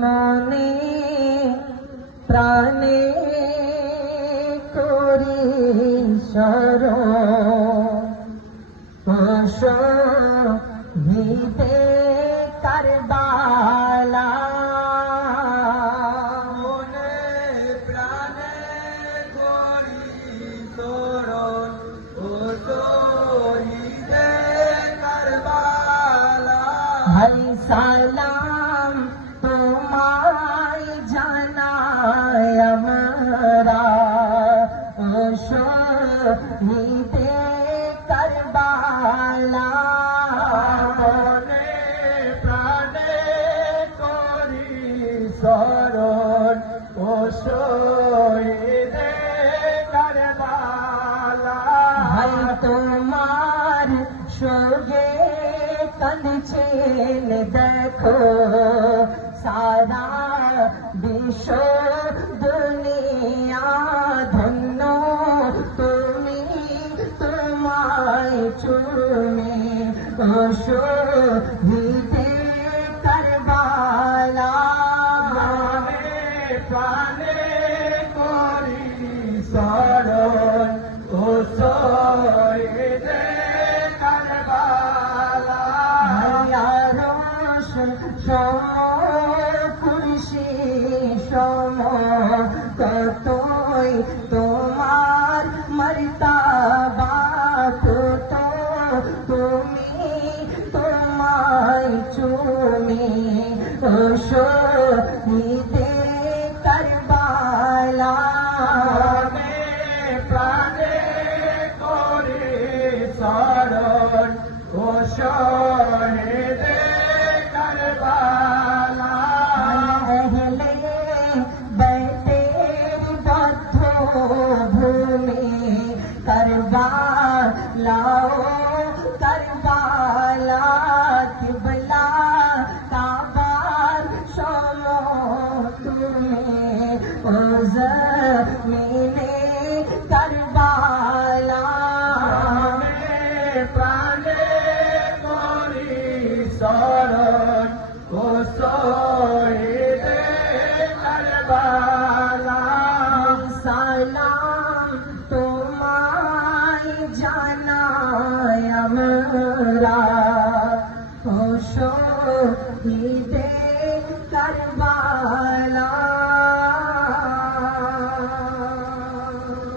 মনে প্রাণে করি শহীদে কারবালা মনে প্রাণে করি শরণ ও শহীদে কারবালা। ভাই সালাম তোমায় জানাই আমরা ও শহীদে কারবালা। মনে প্রাণে করি শরণ ও শহীদে কারবালা। ভাই তোমার সোগে কাঁদছেন দেখো সারা বিশ্ব দুনিয়া ধন্য তুমি তোমায় চুমে শহীদে কারবালা। মনে প্রাণে করি শরণ ও শহীদে কারবালা। কুরসি সম কতই তোমার মর্তবা কত তুমি তোমায় চুমি শহীদে কারবালা। মনে প্রাণে করি শরণ ও শহীদে কারবালা। আহলে বাইতের বদ্ধ ভূমি কারবালা কারবালা কিবলা কাবার সম তুমি ও জমিনে কারবালা। মনে প্রাণে করি শরণ ও শহীদে কারবালা। সালাম তোমায় জানাই আমরা ও শহীদে